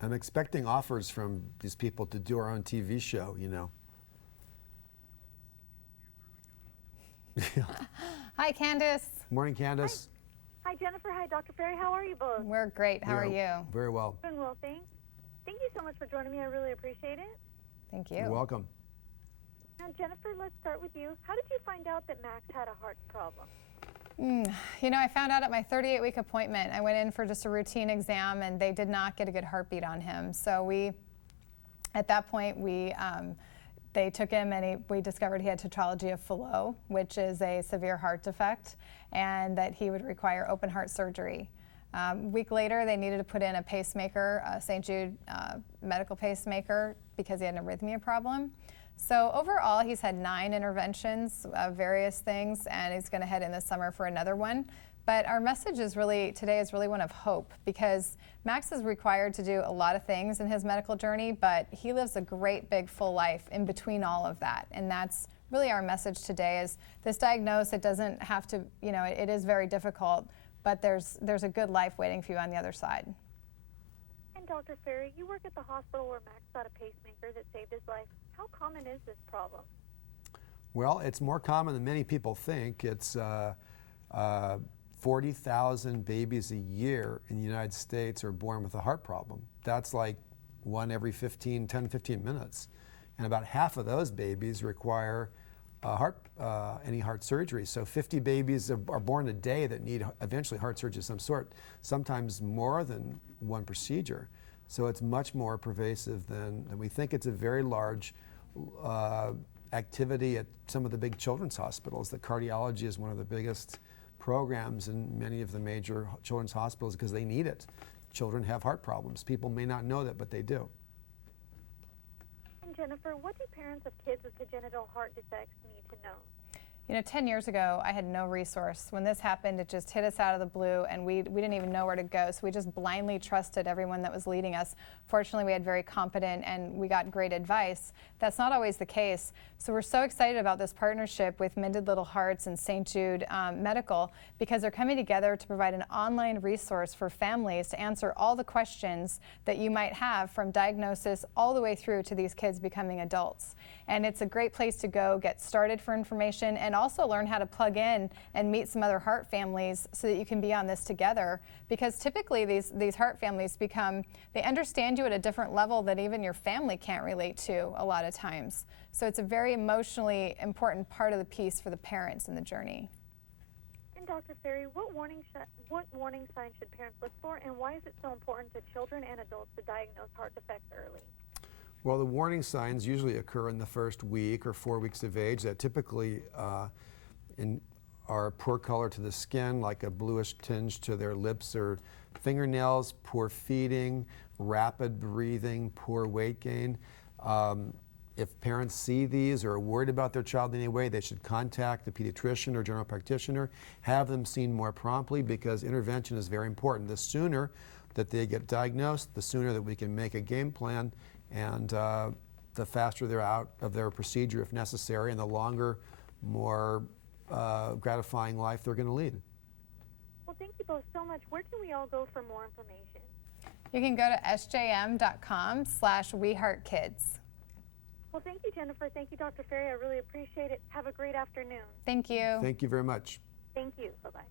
I'm expecting offers from these people to do our own TV show, you know. Hi, Candace. Morning, Candace. Hi, Jennifer. Hi, Dr. Ferry. How are you both? We're great. How are you? Very well. Doing well, thanks. Thank you so much for joining me. I really appreciate it. Thank you. You're welcome. Now, Jennifer, let's start with you. How did you find out that Max had a heart problem? You know, I found out at my 38-week appointment. I went in for just a routine exam, and they did not get a good heartbeat on him. So at that point, they took him, and we discovered he had tetralogy of Fallot, which is a severe heart defect, and that he would require open heart surgery. A week later, they needed to put in a pacemaker, a St. Jude medical pacemaker, because he had an arrhythmia problem. So overall, he's had 9 interventions of various things, and he's going to head in this summer for another one. But our message today is really one of hope, because Max is required to do a lot of things in his medical journey, but he lives a great, big, full life in between all of that. And that's really our message today, is this diagnosis, it doesn't have to, you know, it is very difficult, but there's a good life waiting for you on the other side. And Dr. Ferry, you work at the hospital where Max got a pacemaker that saved his life. How common is this problem? Well, it's more common than many people think. It's 40,000 babies a year in the United States are born with a heart problem. That's like 1 every 10, 15 minutes. And about half of those babies require any heart surgery. So 50 babies are born a day that need eventually heart surgery of some sort, sometimes more than one procedure. So it's much more pervasive than we think. It's a very large activity at some of the big children's hospitals. The cardiology is one of the biggest programs in many of the major children's hospitals because they need it. Children have heart problems. People may not know that, but they do. And Jennifer, what do parents of kids with congenital heart defects need to know? You know, 10 years ago, I had no resource. When this happened, it just hit us out of the blue, and we didn't even know where to go. So we just blindly trusted everyone that was leading us. Fortunately, we had very competent, and we got great advice. That's not always the case. So we're so excited about this partnership with Mended Little Hearts and St. Jude Medical, because they're coming together to provide an online resource for families to answer all the questions that you might have from diagnosis all the way through to these kids becoming adults. And it's a great place to go get started for information, and also learn how to plug in and meet some other heart families so that you can be on this together. Because typically these heart families they understand you at a different level that even your family can't relate to a lot of times. So it's a very emotionally important part of the piece for the parents in the journey. And Dr. Ferry, what warning signs should parents look for, and why is it so important to children and adults to diagnose heart defects early? Well, the warning signs usually occur in the first week or 4 weeks of age that typically are poor color to the skin, like a bluish tinge to their lips or fingernails, poor feeding, rapid breathing, poor weight gain. If parents see these or are worried about their child in any way, they should contact the pediatrician or general practitioner, have them seen more promptly, because intervention is very important. The sooner that they get diagnosed, the sooner that we can make a game plan, and the faster they're out of their procedure if necessary, and the longer, more gratifying life they're going to lead. Well, thank you both so much. Where can we all go for more information? You can go to sjm.com/weheartkids. Well, thank you, Jennifer. Thank you, Dr. Ferry. I really appreciate it. Have a great afternoon. Thank you. Thank you very much. Thank you. Bye-bye.